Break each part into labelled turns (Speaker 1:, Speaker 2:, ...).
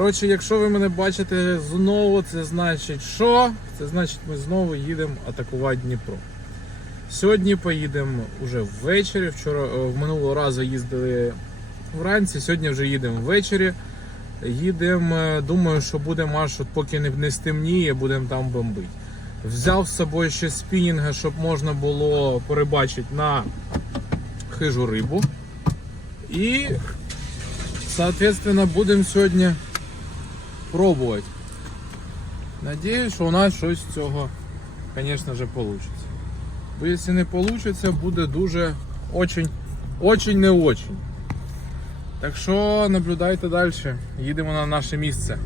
Speaker 1: Коротше, якщо ви мене бачите знову, це значить що? Це значить ми знову їдемо атакувати Дніпро. Сьогодні поїдемо вже ввечері. Вчора е, в минулого разу їздили вранці, сьогодні вже їдемо ввечері. Їдемо, е, думаю, що будемо аж от поки не, стемніє, будемо там бомбити. Взяв з собою ще спінінга, щоб можна було порибачити на хижу рибу. І, соответственно, будемо сьогодні пробувати. Надіюсь, що у нас щось з цього, звісно ж, вийде. Бо якщо не вийде, буде дуже очень, очень не очень. Так що наблюдайте далі. Їдемо на наше місце.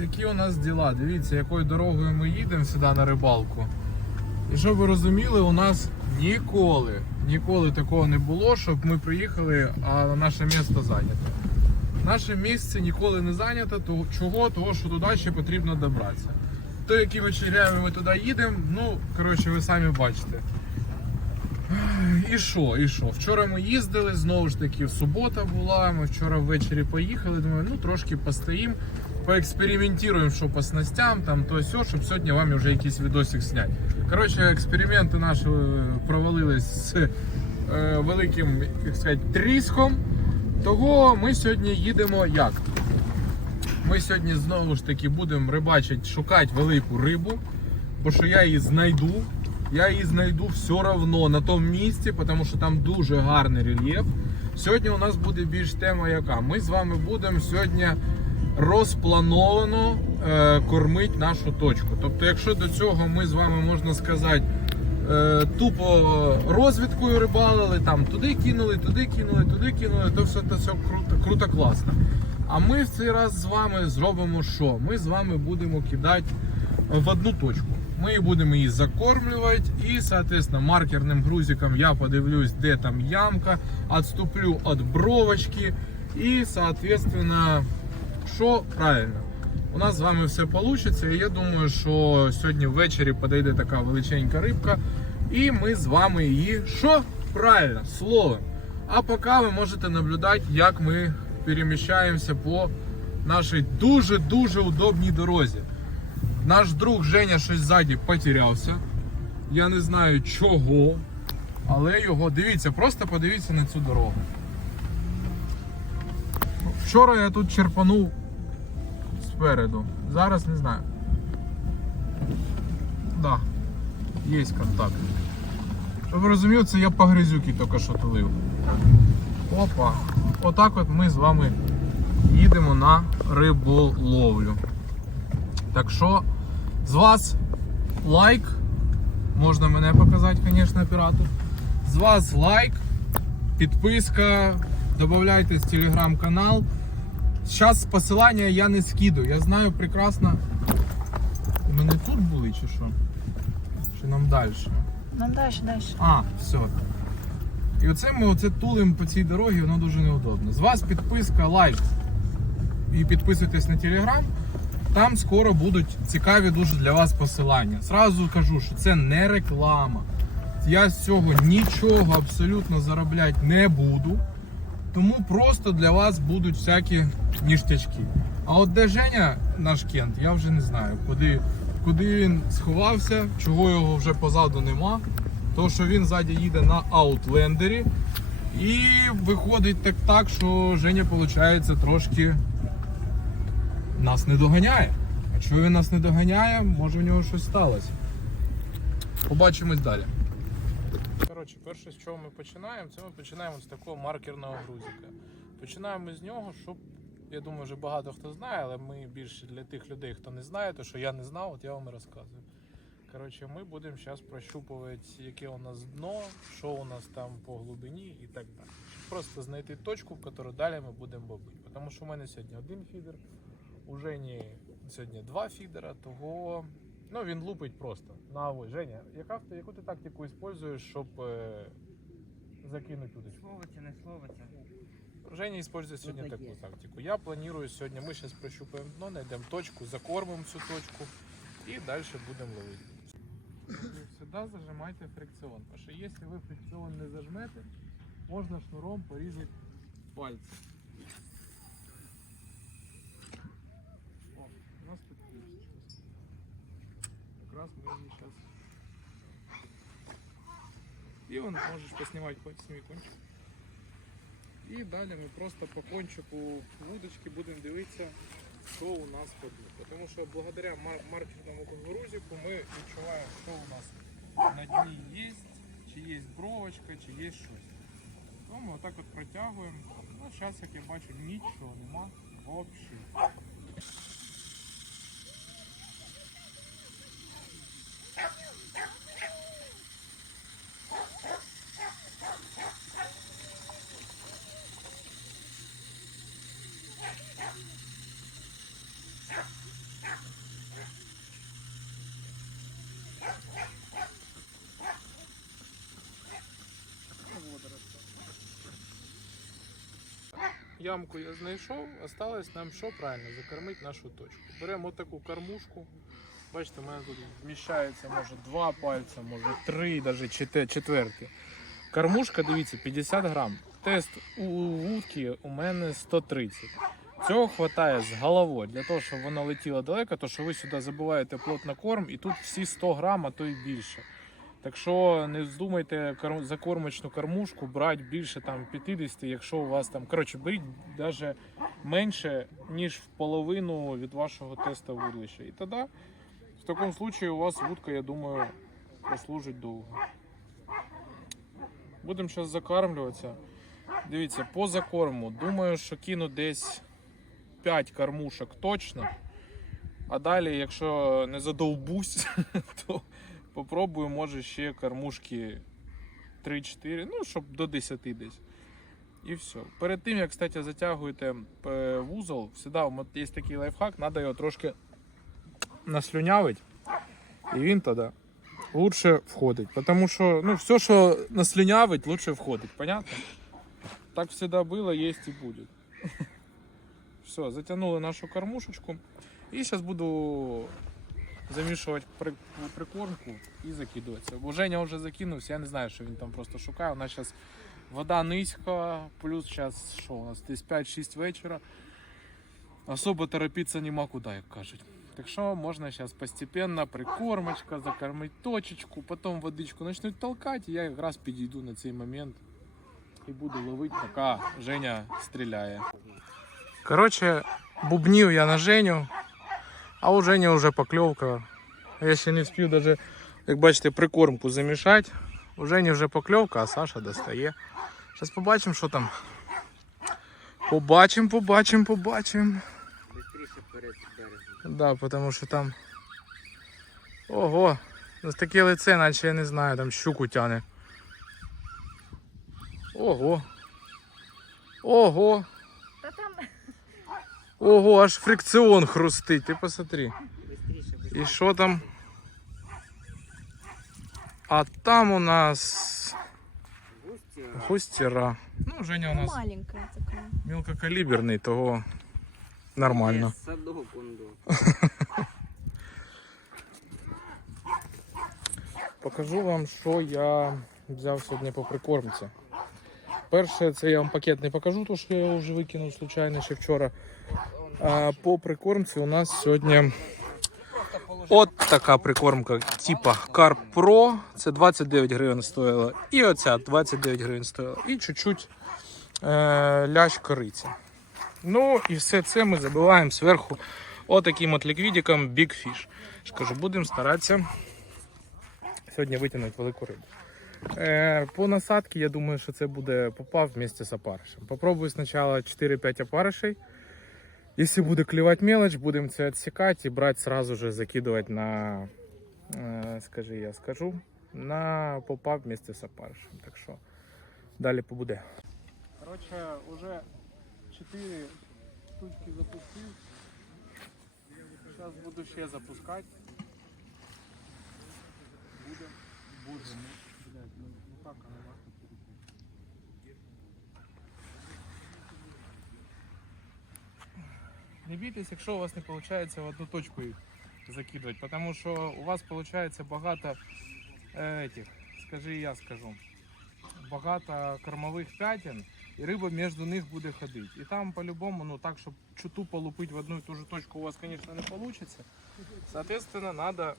Speaker 1: Які у нас діла? Дивіться, якою дорогою ми їдемо сюди на рибалку. І щоб ви розуміли, у нас ніколи, ніколи такого не було, щоб ми приїхали, а наше місто зайняте. Наше місце ніколи не зайнято, то чого? Того, що туди ще потрібно добратися. То, якими черями ми туди їдемо, ну, коротше, ви самі бачите. І що, і що? Вчора ми їздили, знову ж таки, субота була. Ми вчора ввечері поїхали. Думаю, ну трошки постоїмо, поекспериментуємо, що по снастям, там то сьо, щоб сьогодні вам вже якийсь відосик зняти. Коротше, експерименти наші провалились з е, великим, як сказати, тріском. Того ми сьогодні їдемо як? Ми сьогодні знову ж таки будемо рибачити, шукати велику рибу, бо що я її знайду. Я її знайду все одно на тому місці, тому що там дуже гарний рельєф. Сьогодні у нас буде більш тема яка. Ми з вами будемо сьогодні розплановано е, кормити нашу точку. Тобто, якщо до цього ми з вами можна сказати. Е, Тупо розвідкою рибалили, там туди кинули, туди кинули, туди кинули, то все, то все круто, круто, класно. А ми в цей раз з вами зробимо що? Ми з вами будемо кидати в одну точку. Ми будемо її закормлювати і, соответственно, маркерним грузиком я подивлюсь, де там ямка, відступлю від бровочки і, соответственно, що правильно. У нас з вами все вийде. І я думаю, що сьогодні ввечері подійде така величенька рибка. І ми з вами її що? Правильно, словом. А поки ви можете наблюдати, як ми переміщаємося по нашій дуже-дуже удобній дорозі. Наш друг Женя щось ззаді потерявся. Я не знаю чого. Але його. Дивіться, просто подивіться на цю дорогу. Вчора я тут черпанув спереду. Зараз не знаю. Да, є контакт. Щоб ви розуміли, це я по грязюки тільки що тулив. Опа. Отак от ми з вами їдемо на риболовлю. Так що з вас лайк. Можна мене показати, звісно, оператор. З вас лайк, підписка, додавайтесь в телеграм-канал. Зараз посилання я не скидаю. Я знаю прекрасно. Ми не тут були чи що? Чи нам далі?
Speaker 2: Нам далі, далі.
Speaker 1: А, все. І оце ми оце тулимо по цій дорозі, воно дуже неудобно. З вас підписка, лайк. І підписуйтесь на телеграм. Там скоро будуть цікаві дуже для вас посилання. Зразу кажу, що це не реклама. Я з цього нічого абсолютно заробляти не буду. Тому просто для вас будуть всякі ніштячки. А от де Женя, наш кент, я вже не знаю, куди, куди він сховався, чого його вже позаду нема. То, що він ззаді їде на аутлендері. І виходить так так, що Женя, виходить, трошки нас не доганяє. Якщо він нас не доганяє, може в нього щось сталося. Побачимось далі. Коротше, перше, з чого ми починаємо, це ми починаємо з такого маркерного грузика. Починаємо з нього, щоб, я думаю, вже багато хто знає, але ми більше для тих людей, хто не знає, то що я не знав, от я вам і розказую. Коротше, ми будемо зараз прощупувати, яке у нас дно, що у нас там по глибині і так далі. Щоб просто знайти точку, в яку далі ми будемо бобити. Тому що у мене сьогодні один фідер, у Жені сьогодні два фідера, того ну, він лупить просто на ось. Женя, яка, в те- яку ти тактику використовуєш, щоб е, закинути удочку?
Speaker 3: Слово це не слово це.
Speaker 1: Женя использует сегодня
Speaker 3: Ну, так
Speaker 1: такую
Speaker 3: есть.
Speaker 1: тактику. Я планирую сегодня, мы сейчас прощупаем дно, найдем точку, закормим всю точку и дальше будем ловить. Всегда зажимайте фрикцион, потому что если вы фрикцион не зажмете, можно шнуром порезать пальцы. раз мы сейчас... И он можешь поснимать хоть сними кончик. І далі ми просто по кончику удочки будемо дивитися, що у нас тут. Тому що благодаря маркерному кукурузику ми відчуваємо, що у нас на дні є, чи є бровочка, чи є щось. Тому отак от протягуємо. Ну, Зараз, як я бачу, нічого нема взагалі. Ямку я знайшов, осталось нам що правильно закормити нашу точку. Беремо таку кормушку. Бачите, у мене тут вміщається може два пальця, може три, навіть четверті. Кормушка, дивіться, 50 грам. Тест у вудки у мене 130. Цього вистачає з головою для того, щоб воно летіло далеко, то що ви сюди забиваєте плотно корм, і тут всі 100 грам, а то й більше. Так що не вздумайте кор- закормочну кормушку брати більше там 50, якщо у вас там. Коротше, беріть навіть менше, ніж в половину від вашого теста вудлища. І тоді, в такому випадку, у вас вудка, я думаю, прослужить довго. Будемо зараз закармлюватися. Дивіться, по закорму. Думаю, що кину десь 5 кормушок точно. А далі, якщо не задовбусь, то попробую, може, ще кормушки 3-4, ну, щоб до 10 десь. І все. Перед тим, як, кстати, затягуєте е, вузол, завжди є такий лайфхак, треба його трошки наслюнявити. І він тоді лучше входить. Тому що ну, все, що наслюнявить, лучше входить. Понятно? Так всегда было, есть и будет. Все, затянули нашу кормушечку. І зараз буду замішувати прикормку і закидуватися. Бо Женя вже закинувся, я не знаю, що він там просто шукає. У нас зараз вода низька, плюс зараз що у нас десь 5-6 вечора. Особо торопитися нема куди, як кажуть. Так що можна зараз постепенно прикормочка, закормити точечку, потім водичку почнуть толкати, і я якраз підійду на цей момент і буду ловити, поки Женя стріляє. Коротше, бубнів я на Женю, а у Жені вже покльовка. Я ще не встиг навіть, як бачите, прикормку замішати. У Жені вже покльовка, а Саша достає. Зараз побачимо, що там. Побачимо, побачимо, побачимо. Да, тому що там. Ого! Ось таке лице, наче я не знаю, там щуку тяне. Ого. Ого. Ого, аж фрикціон хрустить, ти посмотри. І що там? А там у нас
Speaker 2: Густі,
Speaker 1: густера. Ну, Женя у нас
Speaker 3: маленькая такая.
Speaker 1: мелкокаліберний, того нормально.
Speaker 2: Садок.
Speaker 1: Покажу вам, що я взяв сьогодні по прикормці. Перше, це я вам пакет не покажу, тому що я його вже викинув случайно ще вчора. По прикормці у нас сьогодні от така прикормка, типа Carp Pro. Це 29 гривень стоїла. І оця 29 гривень стоїла. І чуть-чуть е, лящ кориці. Ну і все це ми забиваємо зверху отаким от ліквідиком Big Fish. Я ж кажу, будемо старатися сьогодні витягнути велику рибу. Е, по насадці, я думаю, що це буде попав вместе з опаришем. Попробую спочатку 4-5 опаришей. Якщо буде клювати мелочь, будемо це відсікати і брати сразу же закидувати на, е, скажи, я скажу, на попав вместе з опаришем. Так що далі побуде. Коротше, вже 4 штучки запустив. Зараз буду ще запускати. Буде. Буде. Не бійтесь, якщо у вас не виходить в одну точку їх закидувати, тому що у вас виходить багато е, этих, скажи я скажу, багато кормових пятен, і риба між них буде ходити. І там по-любому, ну так, щоб чуту полупити в одну і ту же точку у вас, конечно, не вийде. Соответственно, надо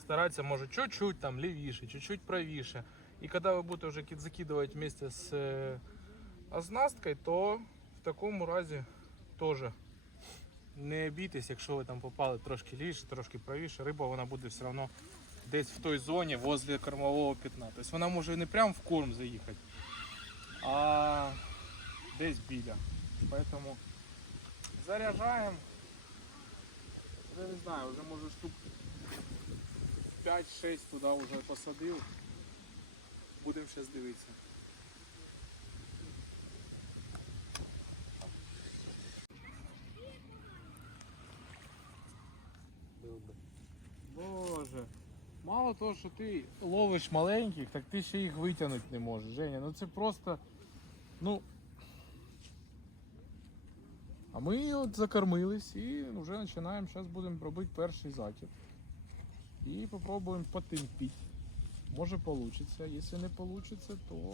Speaker 1: старатися, може, чуть-чуть там лівіше, чуть-чуть правіше. И когда вы будете уже ки- закидывать вместе с э, оснасткой, то в такому разі теж не бійтесь, якщо ви там попали трошки лівіше, трошки правіше, риба вона буде все одно десь в той зоні возле кормового пятна. Тобто вона може не прямо в корм заїхати, а десь біля. Поэтому заряджаємо. Я не знаю, вже може штук 5-6 туди вже посадив. Будемо зараз дивитися. Мало того, що ти ловиш маленьких, так ти ще їх витягнути не можеш. Женя, ну це просто. Ну. А ми от закормились і вже починаємо. Зараз будемо робити перший закид. І попробуємо потимпіть. Може вийде. Якщо не вийде, то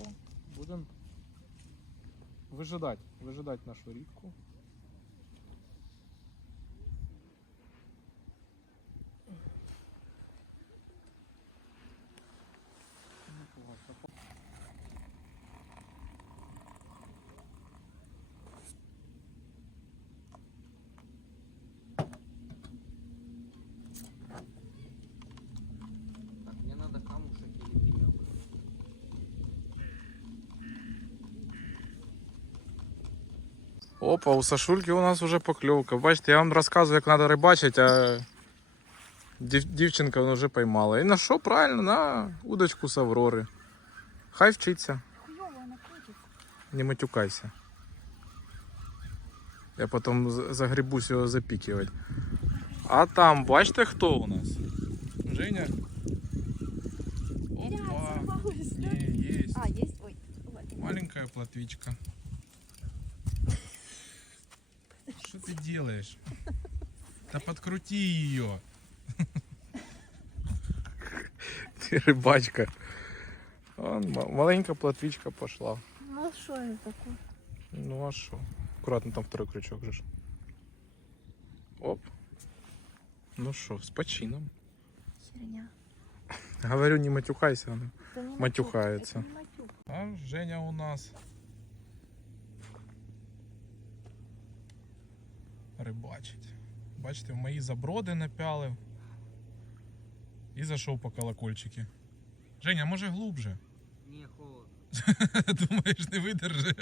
Speaker 1: будемо вижидати, вижидати нашу рібку. Опа, у Сашульки у нас вже покльовка. Бачите, я вам розказую, як треба рибачити, а дів- дівчинка вона вже поймала. І на що правильно? На удочку з Аврори. Хай вчиться,
Speaker 3: Хуёво она крутится.
Speaker 1: не матюкайся. Я потім з- загрібусь його запікувати. А там, бачите, хто у нас? Женя. Опа.
Speaker 3: сорвалась, да?
Speaker 1: Не, есть.
Speaker 3: А, есть? Ой. вот.
Speaker 1: Маленькая Что ты делаешь? Да подкрути ее. Ты рыбачка. Вон, ма- маленькая плотвичка пошла.
Speaker 3: Ну, что это такое?
Speaker 1: Ну а что? Аккуратно там второй крючок же. ж. Оп. Ну что, с почином.
Speaker 3: Херня.
Speaker 1: Говорю, не матюхайся. она.
Speaker 3: Это не матюк,
Speaker 1: Матюхается.
Speaker 3: это не матюк.
Speaker 1: А Женя у нас рибачить. Бачите, в мої заброди напялив і зайшов по колокольчики. Женя, може глубже?
Speaker 2: Не, холодно.
Speaker 1: Думаєш, не видержи.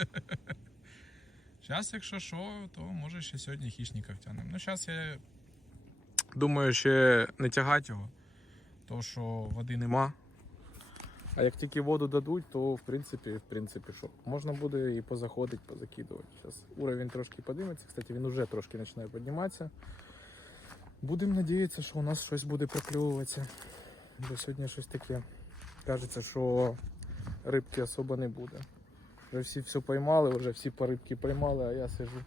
Speaker 1: Зараз, якщо що, то може ще сьогодні хищника втягнемо. Ну, зараз я думаю, ще не тягати його, тому що води нема. А як тільки воду дадуть, то в принципі, в принципі, що? Можна буде і позаходити, позакидувати. Зараз уровень трошки подиметься. Кстати, він вже трошки починає підніматися. Будемо надіятися, що у нас щось буде прокльовуватися. Бо сьогодні щось таке. Кажеться, що рибки особо не буде. Вже всі все поймали, вже всі по рибки поймали, а я сижу.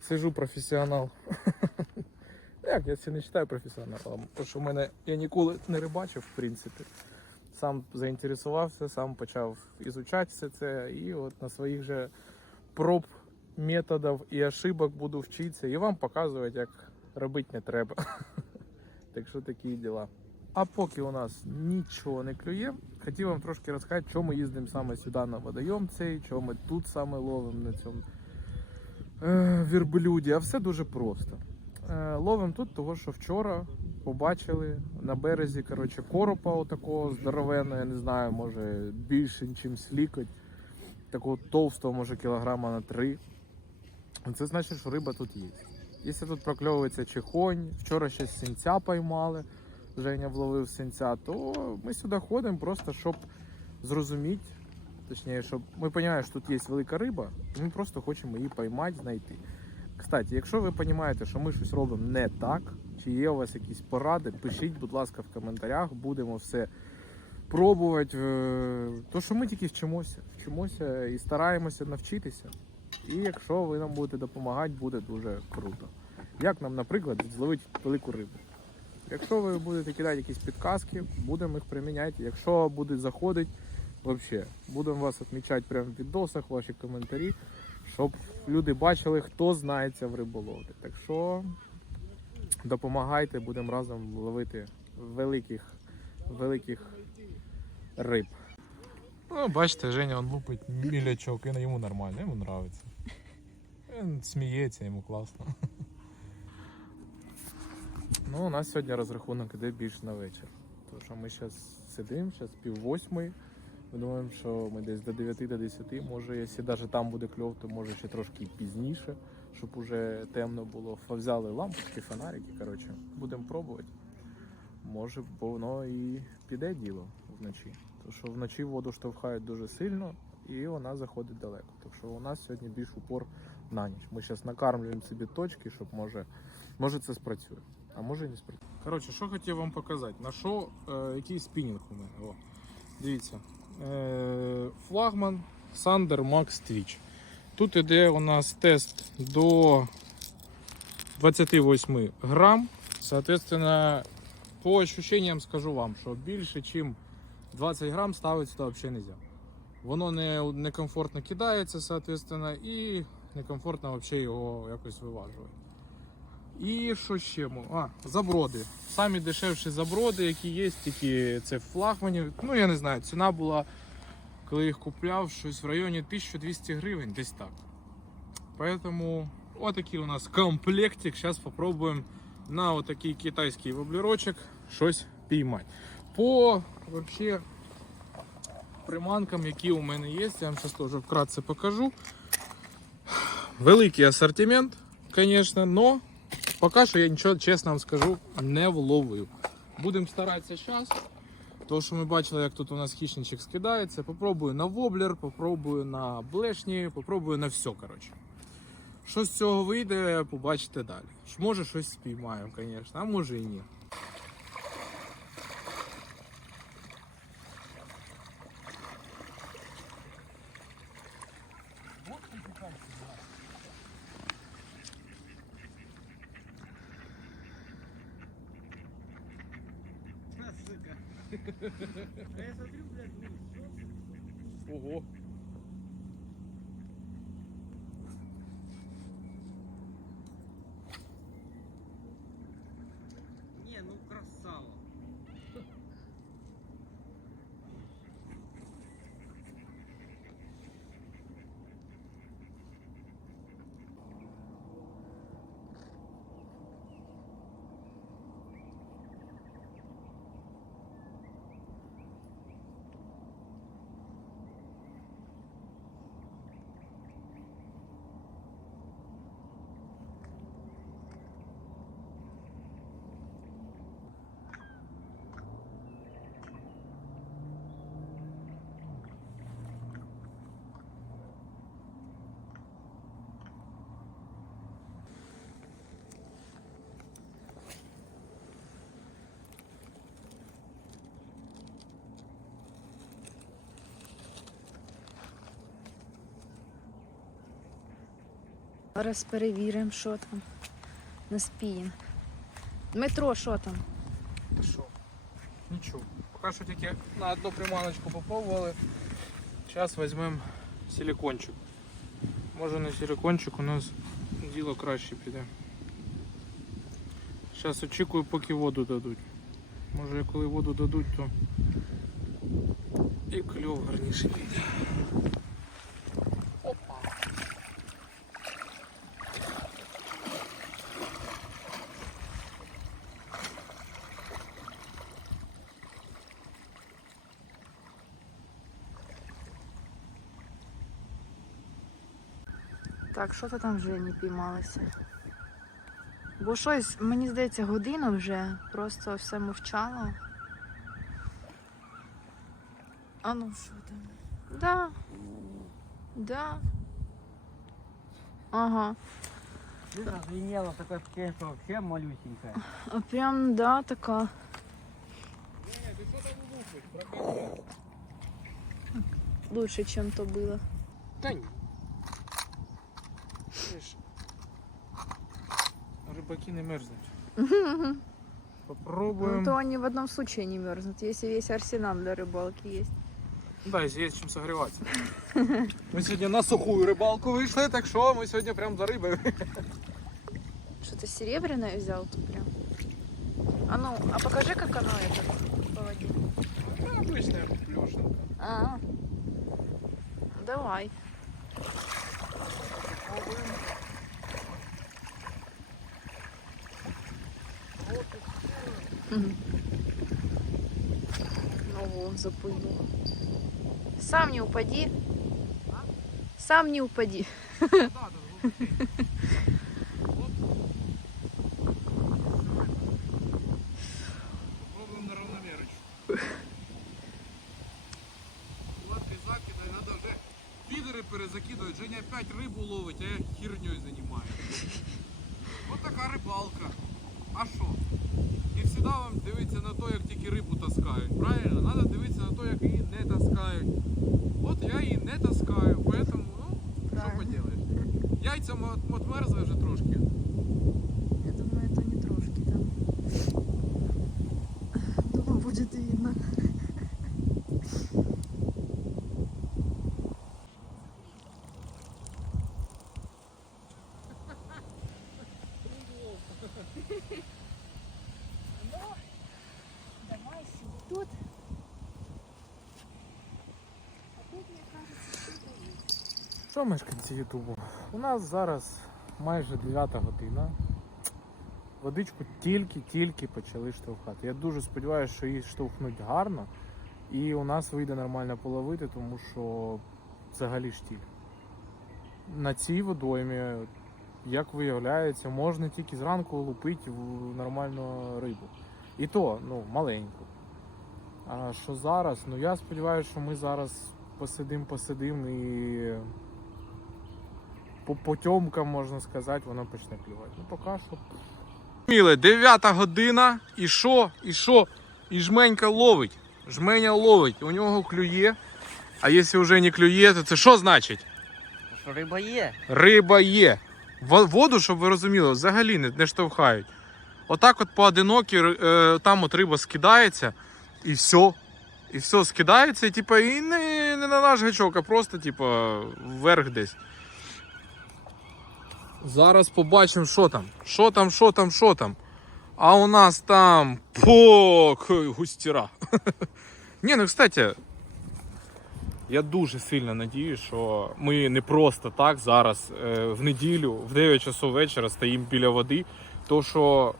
Speaker 1: Сижу професіонал. Як, я це не вважаю професіоналом. Тому що в мене я ніколи не рибачив, в принципі. Сам заінтересувався, сам почав ізучати це. І от на своїх же проб, методів і ошибок буду вчитися і вам показувати, як робити не треба. Так що такі діла. А поки у нас нічого не клює, хотів вам трошки розказати, чому ми їздимо саме сюди на водойом цей, чому ми тут саме ловимо на цьому е, вірблюді. А все дуже просто. Е, ловимо тут, того що вчора побачили на березі коротше, коропа отакого здоровенного, я не знаю, може більше, ніж лікоть. Такого товстого, може кілограма на три. Це значить, що риба тут є. Якщо тут прокльовується чихонь, вчора ще синця поймали. Женя вловив синця, то ми сюди ходимо просто, щоб зрозуміти, точніше, щоб ми розуміємо, що тут є велика риба, і ми просто хочемо її поймати, знайти. Кстати, якщо ви розумієте, що ми щось робимо не так, чи є у вас якісь поради, пишіть, будь ласка, в коментарях, будемо все пробувати. Е, То, що ми тільки вчимося, вчимося і стараємося навчитися. І якщо ви нам будете допомагати, буде дуже круто. Як нам, наприклад, зловити велику рибу. Якщо ви будете кидати якісь підказки, будемо їх приміняти. Якщо будуть заходити, взагалі, будемо вас відмічати прямо в відосах, ваші коментарі, щоб люди бачили, хто знається в риболовлі. Так що допомагайте, будемо разом ловити великих, великих риб. Ну, бачите, Женя он лупить мілячок, і йому нормально, йому нравиться. Він сміється, йому класно. Ну, у нас сьогодні розрахунок іде більш на вечір. Тому що ми зараз сидимо, зараз пів восьмої. Ми думаємо, що ми десь до 9 до 10, може, якщо навіть там буде кльов, то може ще трошки пізніше, щоб уже темно було. Взяли лампочки, фонарики, коротше, будемо пробувати. Може, воно і піде діло вночі. Тому що вночі воду штовхають дуже сильно і вона заходить далеко. Так що у нас сьогодні більш упор на ніч. Ми зараз накармлюємо собі точки, щоб може, може це спрацює, а може і не спрацює. Коротше, що хотів вам показати? На що е, який спінінг у мене? О, дивіться. Е, флагман Sander Max Twitch. Тут іде у нас тест до 28 грам. Соответственно, по ощущениям скажу вам, що більше, ніж 20 грам ставити сюди взагалі не можна. Воно не, некомфортно кидається, соответственно, і некомфортно взагалі його якось виважувати. І що ще? А, заброди. Самі дешевші заброди, які є, тільки це флагмані. Ну, я не знаю, ціна була, коли їх купляв, щось в районі 1200 гривень, десь так. Поэтому отакий у нас комплектик. Зараз спробуємо на отакий китайський воблерочок щось піймати. По вообще приманкам, які у мене є, я вам зараз теж вкратце покажу. Великий асортимент, звісно, но поки що я нічого, чесно вам скажу, не вловив. Будемо старатися зараз. Тому що ми бачили, як тут у нас хищничок скидається. Попробую на воблер, попробую на блешні, попробую на все. коротше. Що з цього вийде, побачите далі. Може щось спіймаємо, звісно, а може і ні.
Speaker 2: Сука. А я смотрю, блядь, ну,
Speaker 1: Ого.
Speaker 2: Не, ну красава.
Speaker 3: Зараз перевіримо, що там на спінінг. Дмитро, що там?
Speaker 1: Що? Нічого. Поки що тільки на одну приманочку попробували. Зараз візьмемо силикончик. Може на силикончик у нас діло краще піде. Зараз очікую, поки воду дадуть. Може коли воду дадуть, то і кльов гарніше піде.
Speaker 3: Так, що то там вже не піймалося? Бо щось, мені здається, годину вже просто все мовчало. А ну що там? Да. Да. Ага.
Speaker 2: Такое впечатление, что вообще малюсенькая.
Speaker 3: А прям, да, така.
Speaker 1: Ні, ти що там лупить?
Speaker 3: Лучше, чем то было.
Speaker 1: Та ні. Ти ж, Рибаки не мерзнуть.
Speaker 3: Ну,
Speaker 1: Попробуем.
Speaker 3: то они в одном случае не мерзнут, если весь арсенал для рыбалки есть.
Speaker 1: Да, есть чим согріватися. Ми сьогодні на сухую рибалку вийшли, так що ми сьогодні прям за рибою.
Speaker 3: Что-то серебряное взял тут прям. А ну, а покажи, как оно это по воде.
Speaker 1: Обычная плюшенка.
Speaker 3: А, давай. Мгм. Ого, запульнуло. Сам не упади. Сам не упади.
Speaker 1: Попробуем на равномерочку. Вот без закида надо вже перезакидывать. Женя опять рибу ловить, а я херней занимаюсь. Вот така рибалка. А що? І всегда вам дивиться на то, як тільки рибу таскають. Правильно? Надо дивитися на то, як її не таскають. От я її не таскаю, поэтому, ну, що
Speaker 3: поделаешь.
Speaker 1: Яйца Яйця отмерзли вже трошки. Мешканці Ютубу? У нас зараз майже 9 година. Водичку тільки-тільки почали штовхати. Я дуже сподіваюся, що її штовхнуть гарно. І у нас вийде нормально половити, тому що взагалі штіль. На цій водоймі, як виявляється, можна тільки зранку лупити в нормальну рибу. І то, ну, маленьку. А що зараз? Ну я сподіваюся, що ми зараз посидим, посидим і по потьомкам, можна сказати, воно почне клювати. Ну, поки що. Міле, 9 година, і що? І що? І жменька ловить. Жменя ловить, у нього клює. А якщо вже не клює, то це що значить?
Speaker 2: Що риба є?
Speaker 1: Риба є. Воду, щоб ви розуміли, взагалі не, не штовхають. Отак от поодинокі, е, там от риба скидається, і все. І все скидається, і типа, і не, не на наш гачок, а просто, типа, вверх десь. Зараз побачимо, що там. Що там, що там, що там. А у нас там пок густіра. Ні, ну кстати, я дуже сильно надію, що ми не просто так зараз е, в неділю, в 9 часов вечора стоїмо біля води. То що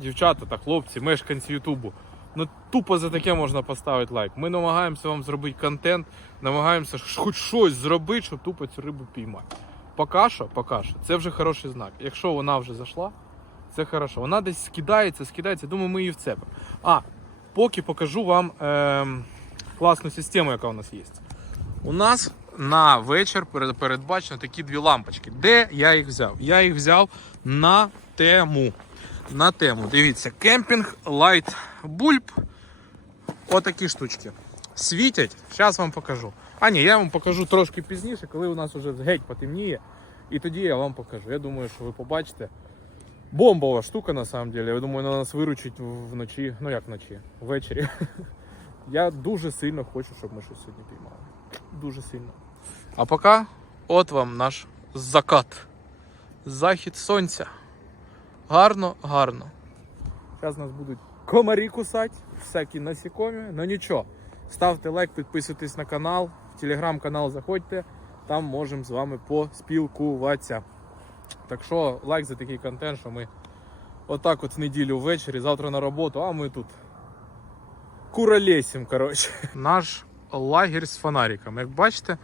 Speaker 1: дівчата та хлопці, мешканці Ютубу, ну тупо за таке можна поставити лайк. Ми намагаємося вам зробити контент, намагаємося хоч щось зробити, щоб тупо цю рибу піймати. Поки що, поки що, це вже хороший знак. Якщо вона вже зайшла, це хорошо. Вона десь скидається, скидається, думаю, ми її вцепимо. А, поки покажу вам ем, класну систему, яка у нас є. У нас на вечір передбачено такі дві лампочки. Де я їх взяв? Я їх взяв на тему. На тему. Дивіться, кемпінг Light Bulb. Отакі штучки. Світять. Зараз вам покажу. А ні, я вам покажу трошки пізніше, коли у нас вже геть потемніє. І тоді я вам покажу. Я думаю, що ви побачите. Бомбова штука на самом деле. Я думаю, вона нас виручить вночі. Ну як вночі? Ввечері. Я дуже сильно хочу, щоб ми щось сьогодні піймали. Дуже сильно. А поки от вам наш закат. Захід сонця. Гарно, гарно. Зараз нас будуть комарі кусати, всякі насікомі, ну нічого. Ставте лайк, підписуйтесь на канал, телеграм-канал заходьте, там можемо з вами поспілкуватися. Так що лайк за такий контент, що ми отак от в неділю ввечері, завтра на роботу, а ми тут куролесім, коротше. Наш лагерь з фонариком. Як бачите,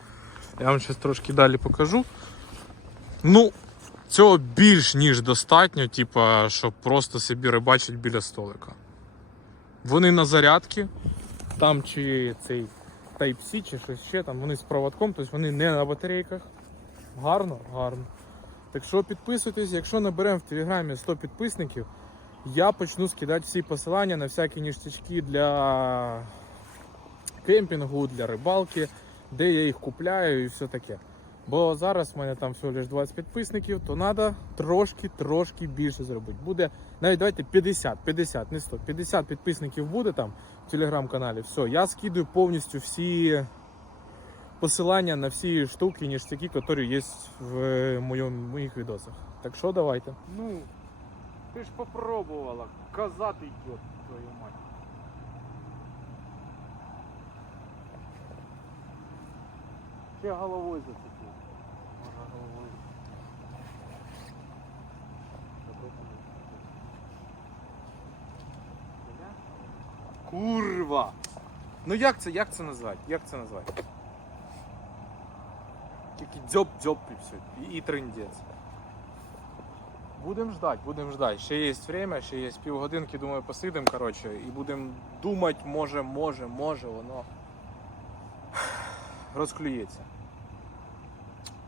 Speaker 1: я вам зараз трошки далі покажу. Ну, цього більш ніж достатньо, типа, щоб просто собі рибачити біля столика. Вони на зарядці, там чи цей Type-C, чи щось ще, там вони з проводком, тобто вони не на батарейках. Гарно, гарно. Так що підписуйтесь, якщо наберемо в телеграмі 100 підписників, я почну скидати всі посилання на всякі ніштячки для кемпінгу, для рибалки, де я їх купляю і все таке. Бо зараз в мене там всього лише 20 підписників, то треба трошки-трошки більше зробити. Буде навіть давайте 50, 50, не 100, 50 підписників буде там в телеграм-каналі. Все, я скидаю повністю всі посилання на всі штуки, ніштяки, які є в моєму, моїх відосах. Так що давайте. Ну, ти ж попробувала. Коза ти йде, твою мать.
Speaker 2: ще головою зацепив. Ага, головою.
Speaker 1: Курва! Ну як це, як це назвати? Як це назвати? Тільки дзьоп-дзьоп і все. І, і триндець. Будемо ждати, будемо ждати. Ще є время, ще є півгодинки, думаю, посидимо, коротше, і будемо думати, може, може, може, воно розклюється.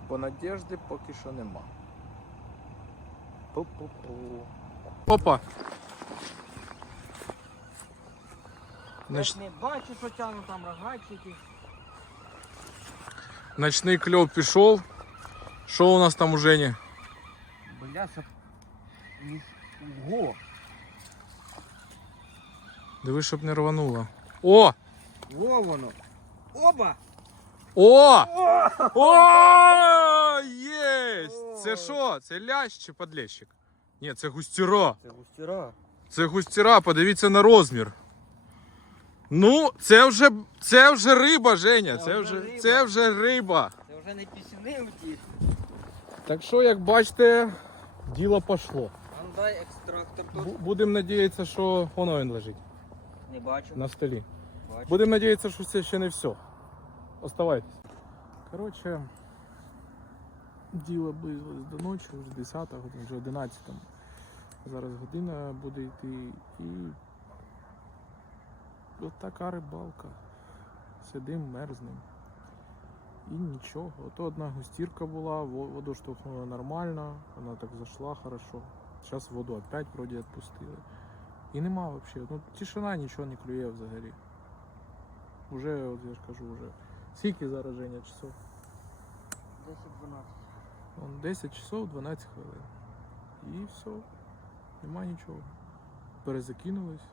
Speaker 1: Бо надіжди поки що нема. Пу-пу-пу. Опа!
Speaker 2: Я ж не бачу, що тягну там рогачики.
Speaker 1: Ночний кльов пішов. Що у нас там у Жені?
Speaker 2: Бля, щоб... ні- Ого!
Speaker 1: Диви, щоб не рвануло. О!
Speaker 2: Во воно! Оба!
Speaker 1: О! О! Єсть! Це що? Це лящ чи подлещик? Ні, це густіра.
Speaker 2: Це густіра.
Speaker 1: Це густіра, подивіться на розмір. Ну, це вже, це вже риба, Женя.
Speaker 2: Це
Speaker 1: Це
Speaker 2: вже риба.
Speaker 1: це вже риба.
Speaker 2: Це вже не пісюни у ті.
Speaker 1: Так що, як бачите, діло пішло.
Speaker 2: А ну дай екстрактор тут.
Speaker 1: Будемо надіятися, що воно він лежить
Speaker 2: Не бачу.
Speaker 1: на столі.
Speaker 2: Бачу.
Speaker 1: Будемо надіятися, що це ще не все. Оставайтесь. Коротше, діло близилось до ночі, вже 10 година, вже 11 Зараз година буде йти і от така рибалка. Сидим, мерзнем. І нічого. Ото одна густірка була, во- воду штовхнула нормально, вона так зайшла хорошо. Зараз воду опять вроді відпустили. І нема взагалі. Ну, тишина нічого не клює взагалі. Уже, от я ж кажу, вже. Скільки зараз Женя часов?
Speaker 2: 10-12.
Speaker 1: 10 часов 12 хвилин. І все. Нема нічого. Перезакинулись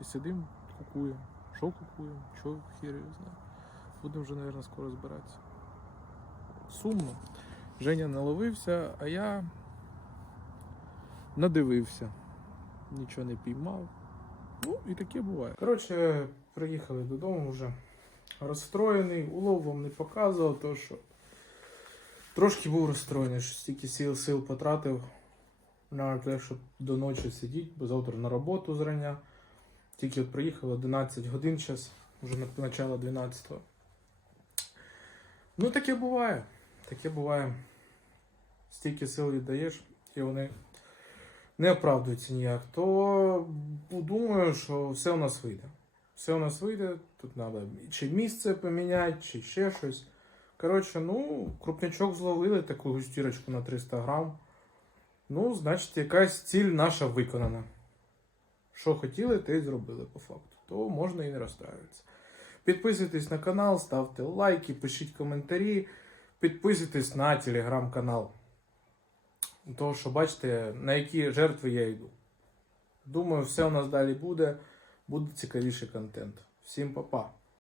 Speaker 1: і сидимо, кукуємо. Що кукуємо? Що хір його знає. Будемо вже, мабуть, скоро збиратися. Сумно. Женя наловився, а я надивився. Нічого не піймав. Ну, і таке буває. Коротше, приїхали додому вже розстроєний, улов вам не показував, то що трошки був розстроєний, що стільки сил, сил потратив на те, щоб до ночі сидіти, бо завтра на роботу зрання. Тільки от приїхали 11 годин час, вже на начало 12-го. Ну, таке буває. Таке буває. Стільки сил віддаєш, і вони не оправдуються ніяк, то думаю, що все у нас вийде. Все у нас вийде. Тут треба чи місце поміняти, чи ще щось. Коротше, ну, крупнячок зловили, таку густірочку на 300 грам. Ну, значить, якась ціль наша виконана. Що хотіли, те й зробили по факту. То можна і не розстраюватися. Підписуйтесь на канал, ставте лайки, пишіть коментарі, підписуйтесь на телеграм-канал. Того, що бачите, на які жертви я йду. Думаю, все у нас далі буде. Буде цікавіший контент. Всім па-па.